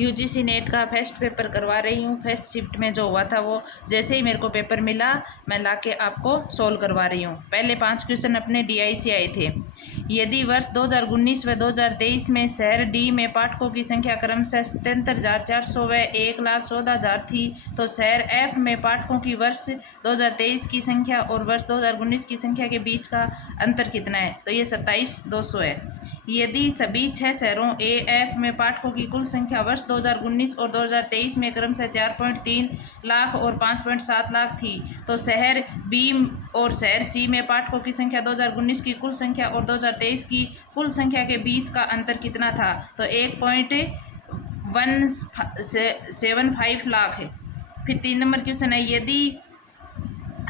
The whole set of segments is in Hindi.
यूजीसी नेट का फर्स्ट पेपर करवा रही हूँ। फर्स्ट शिफ्ट में जो हुआ था वो जैसे ही मेरे को पेपर मिला मैं लाके आपको सोल्व करवा रही हूँ। पहले 5 क्वेश्चन अपने डीआई से आए थे। यदि वर्ष 2019 व 2023 में शहर डी में पाठकों की संख्या क्रमशः 77,400 व 1,14,000 थी, तो शहर एफ में पाठकों की वर्ष 2023 की संख्या और वर्ष 2019 की संख्या के बीच का अंतर कितना है? तो ये 27,200 है। यदि सभी 6 शहरों ए एफ में पाठकों की कुल संख्या वर्ष 2019 और 2023 में क्रमशः 4.3 लाख और 5.7 लाख थी, तो शहर बी और शहर सी में पाठकों की संख्या 2019 की कुल संख्या और 2023 की कुल संख्या के बीच का अंतर कितना था? तो 1.175 लाख है। फिर 3 नंबर क्वेश्चन है, यदि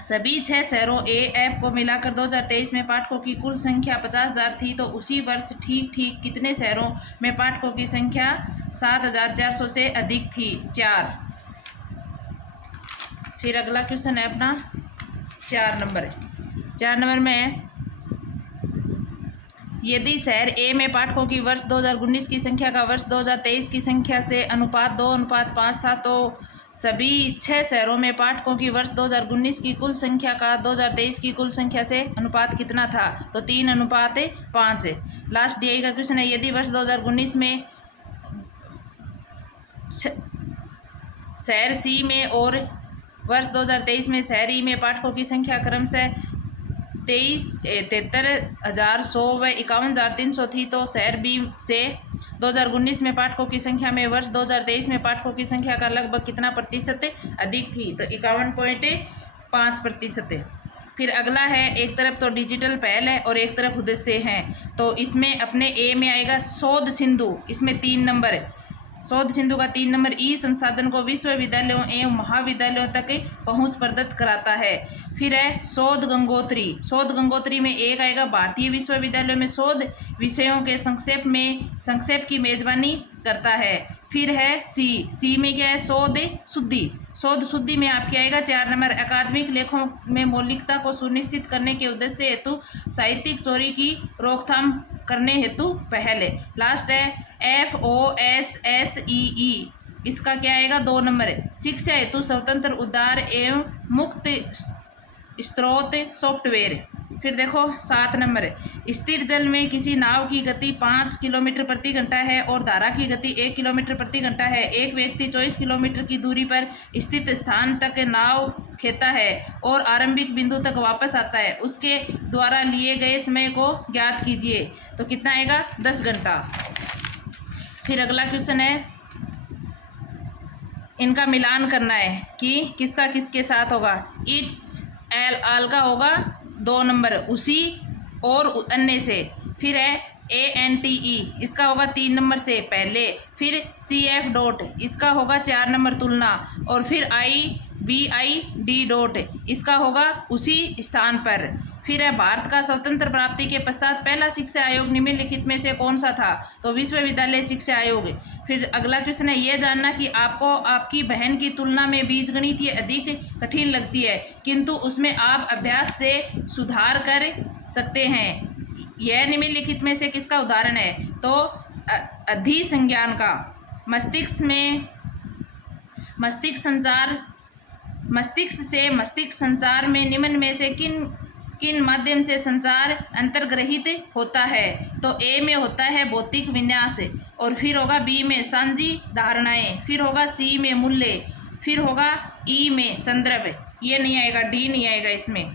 सभी 6 शहरों ए एफ को मिलाकर 2023 में पाठकों की कुल संख्या 50,000 थी, तो उसी वर्ष ठीक ठीक कितने शहरों में पाठकों की संख्या 7,400 से अधिक थी? 4। फिर अगला क्वेश्चन है अपना 4 नंबर। 4 नंबर में यदि शहर ए में पाठकों की वर्ष 2019 की संख्या का वर्ष 2023 की संख्या से अनुपात 2:5 था, तो सभी 6 शहरों में पाठकों की वर्ष 2019 की कुल संख्या का 2023 की कुल संख्या से अनुपात कितना था? तो 3:5 है। लास्ट डीआई का क्वेश्चन है, यदि वर्ष 2019 में शहर सी में और वर्ष 2023 में शहर ई में पाठकों की संख्या क्रमशः 73,100 व 51,300 थी, तो शहर बी से 2019 में पाठकों की संख्या में वर्ष 2023 में पाठकों की संख्या का लगभग कितना प्रतिशत अधिक थी? तो 51.5% है। फिर अगला है, एक तरफ तो डिजिटल पहल है और एक तरफ उद्देश्य है, तो इसमें अपने ए में आएगा शोध सिंधु, इसमें 3 नंबर है। शोध सिंधु का 3 नंबर ई संसाधन को विश्वविद्यालयों एवं महाविद्यालयों तक पहुंच प्रदत्त कराता है। फिर है शोध गंगोत्री। शोध गंगोत्री में एक आएगा भारतीय विश्वविद्यालयों में शोध विषयों के संक्षेप की मेजबानी करता है। फिर है सी में क्या है? शोध शुद्धि। शोध शुद्धि में आपके आएगा 4 नंबर, अकादमिक लेखों में मौलिकता को सुनिश्चित करने के उद्देश्य हेतु साहित्यिक चोरी की रोकथाम करने हेतु पहल है। लास्ट है FOSSEE, इसका क्या आएगा? 2 नंबर है, शिक्षा हेतु स्वतंत्र उदार एवं मुक्त स्रोत सॉफ्टवेयर। फिर देखो 7 नंबर है, स्थिर जल में किसी नाव की गति 5 किलोमीटर प्रति घंटा है और धारा की गति 1 किलोमीटर प्रति घंटा है। एक व्यक्ति 24 किलोमीटर की दूरी पर स्थित स्थान तक नाव खेता है और आरंभिक बिंदु तक वापस आता है, उसके द्वारा लिए गए समय को ज्ञात कीजिए। तो कितना आएगा? 10 घंटा। फिर अगला क्वेश्चन है, इनका मिलान करना है कि किसका किसके साथ होगा। इट्स आल का होगा 2 नंबर, उसी और अन्य से। फिर है ANTE, इसका होगा 3 नंबर से पहले। फिर CF. इसका होगा 4 नंबर तुलना। और फिर IBID. इसका होगा उसी स्थान पर। फिर है भारत का स्वतंत्र प्राप्ति के पश्चात पहला शिक्षा आयोग निम्नलिखित में से कौन सा था? तो विश्वविद्यालय शिक्षा आयोग। फिर अगला क्वेश्चन है, यह जानना कि आपको आपकी बहन की तुलना में बीजगणित ये अधिक कठिन लगती है, किंतु उसमें आप अभ्यास से सुधार कर सकते हैं। यह निम्नलिखित में से किसका उदाहरण है? तो अधिसंज्ञान का। मस्तिष्क से मस्तिष्क संचार में निम्न में से किन माध्यम से संचार अंतर्ग्रहित होता है? तो ए में होता है भौतिक विन्यास, और फिर होगा बी में साझी धारणाएं, फिर होगा सी में मूल्य, फिर होगा ई में संदर्भ। ये नहीं आएगा, डी नहीं आएगा इसमें।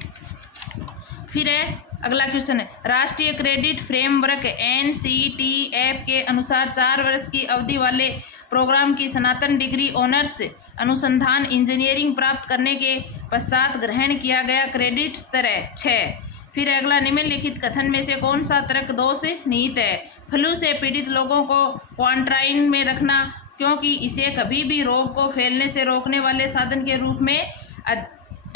फिर है अगला क्वेश्चन, राष्ट्रीय क्रेडिट फ्रेमवर्क NCTF के अनुसार 4 वर्ष की अवधि वाले प्रोग्राम की स्नातक डिग्री ऑनर्स अनुसंधान इंजीनियरिंग प्राप्त करने के पश्चात ग्रहण किया गया क्रेडिट स्तर है 6। फिर अगला, निम्नलिखित कथन में से कौन सा तर्क दोष निहित है? फ्लू से पीड़ित लोगों को क्वारंटाइन में रखना, क्योंकि इसे कभी भी रोग को फैलने से रोकने वाले साधन के रूप में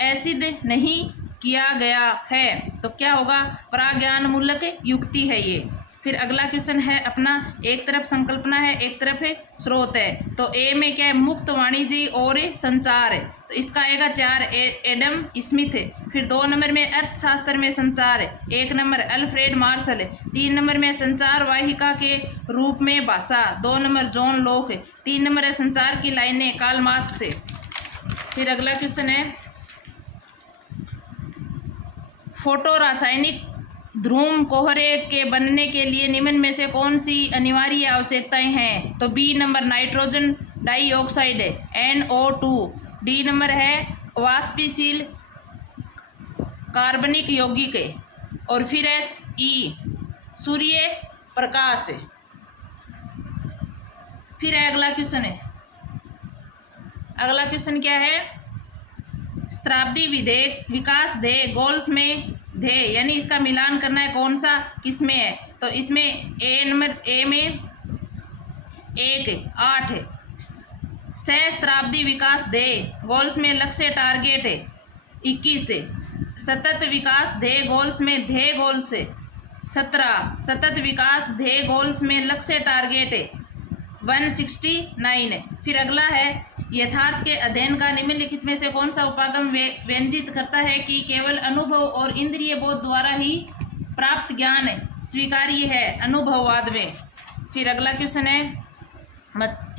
एसिड नहीं किया गया है। तो क्या होगा? प्राज्ञानमूलक युक्ति है ये। फिर अगला क्वेश्चन है अपना, एक तरफ संकल्पना है एक तरफ है स्रोत है। तो ए में क्या है, मुक्त वाणिज्य और संचार है, तो इसका आएगा 4 एडम स्मिथ है। फिर 2 नंबर में अर्थशास्त्र में संचार है, 1 नंबर अल्फ्रेड मार्शल है। 3 नंबर में संचार वाहिका के रूप में भाषा, 2 नंबर जॉन लॉक है। 3 नंबर है संचार की लाइनें, कार्ल मार्क्स से। फिर अगला क्वेश्चन है, फोटो रासायनिक ध्रुव कोहरे के बनने के लिए निम्न में से कौन सी अनिवार्य आवश्यकताएं हैं? तो बी नंबर नाइट्रोजन डाइऑक्साइड है, NO2। डी नंबर है वाष्पशील कार्बनिक यौगिक है। और फिर ई सूर्य प्रकाश है। फिर अगला क्वेश्चन है, अगला क्वेश्चन क्या है, शताब्दी विकास ध्येय गोल्स में ध्येय यानी इसका मिलान करना है, कौन सा किसमें है? तो इसमें ए में 8 है। सहस्त्राब्दी विकास ध्येय गोल्स में लक्ष्य टारगेट है 21 है। सतत विकास ध्येय गोल्स में ध्येय गोल्स है 17। सतत विकास ध्येय गोल्स में लक्ष्य टारगेट है 169 है। फिर अगला है, यथार्थ के अध्ययन का निम्नलिखित में से कौन सा उपागम व्यंजित करता है कि केवल अनुभव और इंद्रिय बोध द्वारा ही प्राप्त ज्ञान स्वीकार्य है अनुभववाद में। फिर अगला क्वेश्चन है,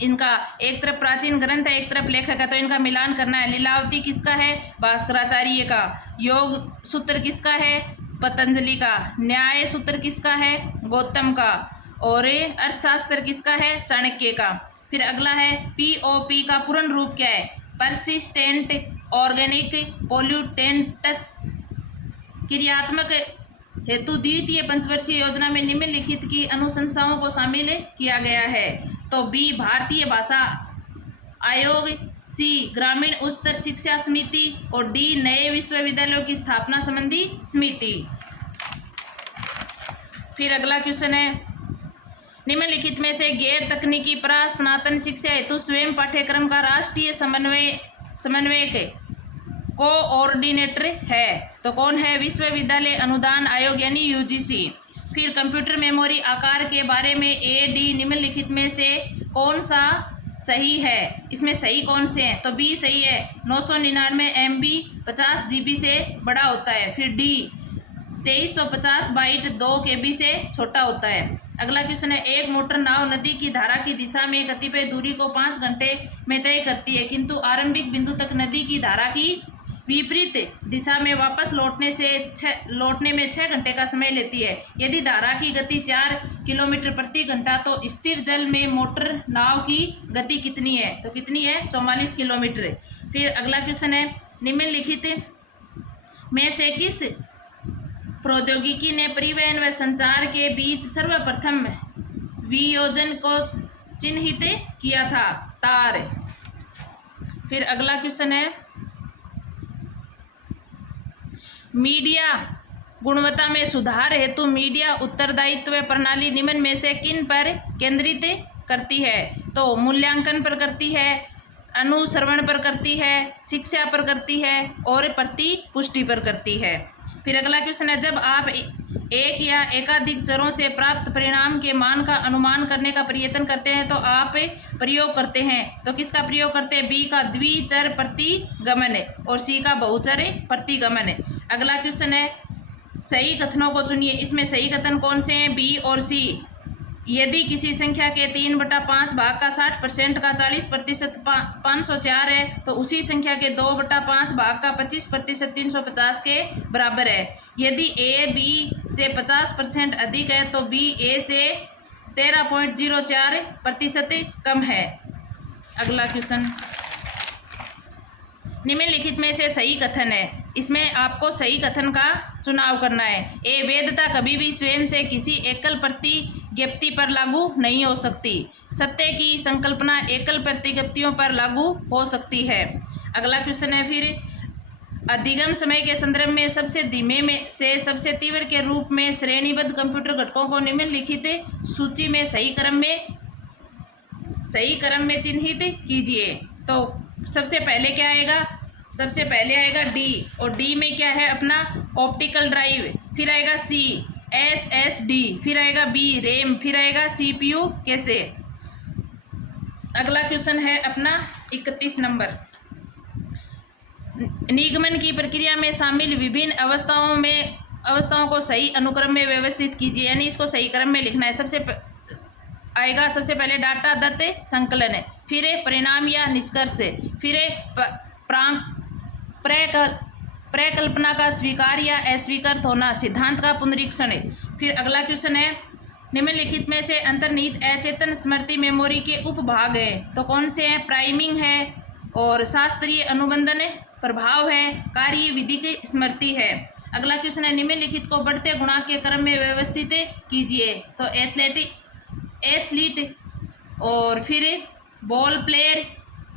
इनका एक तरफ प्राचीन ग्रंथ है एक तरफ लेखक है, तो इनका मिलान करना है। लीलावती किसका है? भास्कराचार्य का। योग सूत्र किसका है? पतंजलि का। न्याय सूत्र किसका है? गौतम का। और अर्थशास्त्र किसका है? चाणक्य का। फिर अगला है, POP का पूर्ण रूप क्या है? Persistent organic pollutants. क्रियात्मक हेतु द्वितीय पंचवर्षीय योजना में निम्नलिखित की अनुशंसाओं को शामिल किया गया है। तो बी भारतीय भाषा आयोग, सी ग्रामीण उच्चतर शिक्षा समिति और डी नए विश्वविद्यालयों की स्थापना संबंधी समिति। फिर अगला क्वेश्चन है, निम्नलिखित में से गैर तकनीकी स्नातन शिक्षा हेतु स्वयं पाठ्यक्रम का राष्ट्रीय समन्वयक कोऑर्डिनेटर है, तो कौन है? विश्वविद्यालय अनुदान आयोग यानी UGC। फिर कंप्यूटर मेमोरी आकार के बारे में AD निम्नलिखित में से कौन सा सही है? इसमें सही कौन से हैं? तो बी सही है, 999 MB 50 GB से बड़ा होता है। फिर डी 2350 बाइट 2 KB से छोटा होता है। अगला क्वेश्चन है, एक मोटर नाव नदी की धारा की दिशा में कतिपय दूरी को 5 घंटे में तय करती है, किंतु आरंभिक बिंदु तक नदी की धारा की विपरीत दिशा में वापस लौटने में 6 घंटे का समय लेती है। यदि धारा की गति 4 किलोमीटर प्रति घंटा, तो स्थिर जल में मोटर नाव की गति कितनी है? तो कितनी है? 44 किलोमीटर। फिर अगला क्वेश्चन है, निम्नलिखित में से किस प्रौद्योगिकी ने परिवहन व संचार के बीच सर्वप्रथम वियोजन को चिन्हित किया था? तार। फिर अगला क्वेश्चन है, मीडिया गुणवत्ता में सुधार हेतु मीडिया उत्तरदायित्व प्रणाली निम्न में से किन पर केंद्रित करती है? तो मूल्यांकन पर करती है, अनुसरण पर करती है, शिक्षा पर करती है और प्रतिपुष्टि पर करती है। फिर अगला क्वेश्चन है, जब आप एक या एकाधिक चरों से प्राप्त परिणाम के मान का अनुमान करने का प्रयत्न करते हैं तो आप प्रयोग करते हैं, तो किसका प्रयोग करते हैं? बी का द्विचर प्रतिगमन और सी का बहुचर प्रतिगमन। अगला क्वेश्चन है, सही कथनों को चुनिए। इसमें सही कथन कौन से हैं? बी और सी। यदि किसी संख्या के 3/5 भाग का 60% का 40% 504 है, तो उसी संख्या के 2/5 भाग का 25% 350 के बराबर है। यदि A B से 50% अधिक है, तो B A से 13.04% कम है। अगला क्वेश्चन, निम्नलिखित में से सही कथन है, इसमें आपको सही कथन का चुनाव करना है। ए वेदता कभी भी स्वयं से किसी एकल प्रतिज्ञप्ति पर लागू नहीं हो सकती। सत्य की संकल्पना एकल प्रतिज्ञप्तियों पर लागू हो सकती है। अगला क्वेश्चन है, फिर अधिगम समय के संदर्भ में सबसे धीमे में से सबसे तीव्र के रूप में श्रेणीबद्ध कंप्यूटर घटकों को निम्नलिखित सूची में सही क्रम में चिन्हित कीजिए। तो सबसे पहले क्या आएगा? सबसे पहले आएगा डी, और डी में क्या है? अपना ऑप्टिकल ड्राइव। फिर आएगा सी SSD, फिर आएगा B रैम, फिर आएगा CPU कैसे। अगला क्वेश्चन है अपना 31 नंबर। निगमन की प्रक्रिया में शामिल विभिन्न अवस्थाओं को सही अनुक्रम में व्यवस्थित कीजिए, यानी इसको सही क्रम में लिखना है। सबसे पहले डाटा दत्त संकलन, फिर परिणाम या निष्कर्ष, फिर प्रकल्पना का स्वीकार या अस्वीकार होना, सिद्धांत का पुनरीक्षण। फिर अगला क्वेश्चन है निम्नलिखित में से अंतर्निहित अचेतन स्मृति मेमोरी के उपभाग हैं, तो कौन से हैं। प्राइमिंग है और शास्त्रीय अनुबंधन प्रभाव है, कार्य विधिक स्मृति है। अगला क्वेश्चन है निम्नलिखित को बढ़ते गुणांक के क्रम में व्यवस्थित कीजिए, तो एथलीट और फिर बॉल प्लेयर,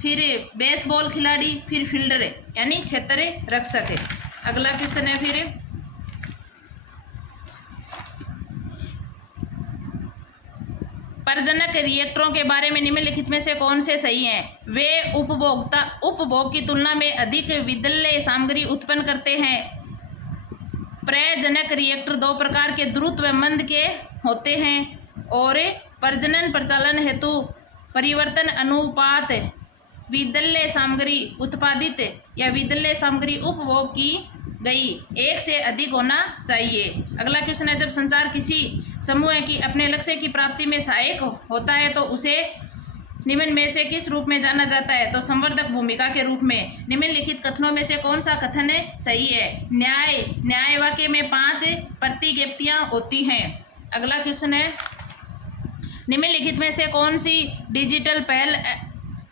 फिर बेसबॉल खिलाड़ी, फिर फील्डर यानी क्षेत्र रक्षक। अगला क्वेश्चन है फिर प्रजनक रिएक्टरों के बारे में निम्नलिखित में से कौन से सही हैं। वे उपभोग की तुलना में अधिक विद्युतीय सामग्री उत्पन्न करते हैं। प्रजनक रिएक्टर दो प्रकार के द्रुत व मंद के होते हैं और प्रजनन प्रचालन हेतु परिवर्तन अनुपात विद्युतीय सामग्री उत्पादित या विद्युतीय सामग्री उपभोग की गई एक से अधिक होना चाहिए। अगला क्वेश्चन है जब संचार किसी समूह की अपने लक्ष्य की प्राप्ति में सहायक होता है तो उसे निम्न में से किस रूप में जाना जाता है, तो संवर्धक भूमिका के रूप में। निम्नलिखित कथनों में से कौन सा कथन सही है। न्याय वाक्य में 5 प्रतिज्ञप्तियां होती हैं। अगला क्वेश्चन है निम्नलिखित में से कौन सी डिजिटल पहल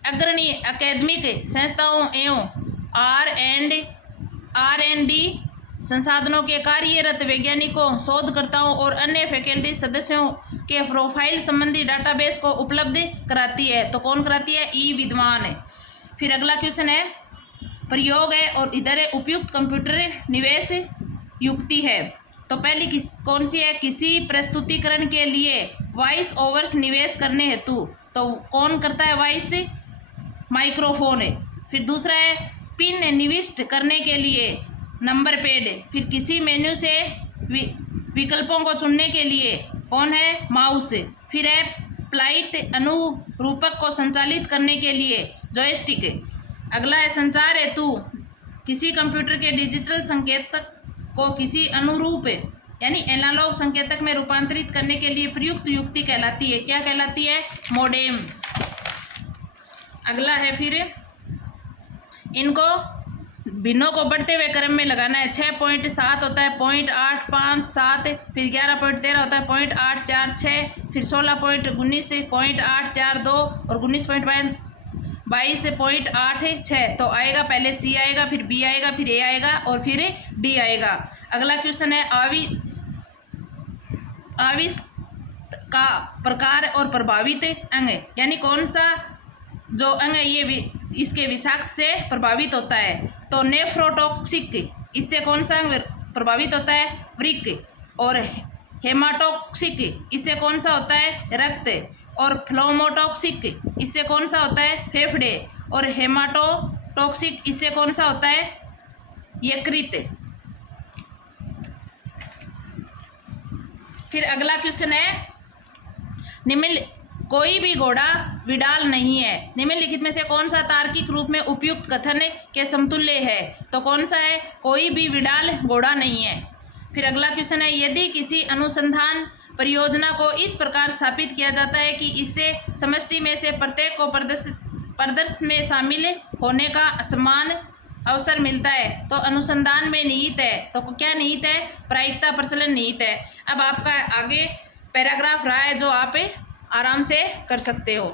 अग्रणी अकादमिक संस्थाओं एवं R&D संसाधनों के कार्यरत वैज्ञानिकों, शोधकर्ताओं और अन्य फैकल्टी सदस्यों के प्रोफाइल संबंधी डाटाबेस को उपलब्ध कराती है, तो कौन कराती है। विद्वान। फिर अगला क्वेश्चन है प्रयोग है और इधर उपयुक्त कंप्यूटर निवेश युक्ति है, तो पहली कौन सी है। किसी प्रस्तुतिकरण के लिए वॉइस ओवर्स निवेश करने हेतु, तो कौन करता है। वॉइस माइक्रोफोन है। फिर दूसरा है पिन निविष्ट करने के लिए नंबर पैड। फिर किसी मेन्यू से विकल्पों को चुनने के लिए कौन है। माउस। फिर है फ्लाइट अनुरूपक को संचालित करने के लिए जॉयस्टिक। अगला है संचार हेतु किसी कंप्यूटर के डिजिटल संकेतक को किसी अनुरूप यानी एनालॉग संकेतक में रूपांतरित करने के लिए प्रयुक्त युक्ति कहलाती है। क्या कहलाती है। मोडेम। अगला है फिर इनको भिन्नों को बढ़ते हुए क्रम में लगाना है। 6.7 होता है 0.857, फिर 11.13 होता है 0.846, फिर 16.19 0.842 और 19.22 0.86। तो आएगा पहले C आएगा, फिर B आएगा, फिर A आएगा और फिर D आएगा। अगला क्वेश्चन है आविष् का प्रकार और प्रभावित अंग, यानी कौन सा जो अंग है ये इसके विषाक्त से प्रभावित होता है, तो नेफ्रोटॉक्सिक इससे कौन सा अंग प्रभावित होता है। वृक्क। और हेमाटोक्सिक इससे कौन सा होता है। रक्त। और फ्लोमोटॉक्सिक इससे कौन सा होता है। फेफड़े। और हेमाटोटॉक्सिक इससे कौन सा होता है। यकृत। फिर अगला क्वेश्चन है कोई भी घोड़ा विडाल नहीं है। निम्नलिखित में से कौन सा तार्किक रूप में उपयुक्त कथन के समतुल्य है, तो कौन सा है। कोई भी विडाल घोड़ा नहीं है। फिर अगला क्वेश्चन है यदि किसी अनुसंधान परियोजना को इस प्रकार स्थापित किया जाता है कि इससे समष्टि में से प्रत्येक को प्रदर्शन में शामिल होने का समान अवसर मिलता है, तो अनुसंधान में निहित है, तो क्या निहित है। प्रायिकता प्रचलन निहित है। अब आपका आगे पैराग्राफ रहा है जो आप आराम से कर सकते हो।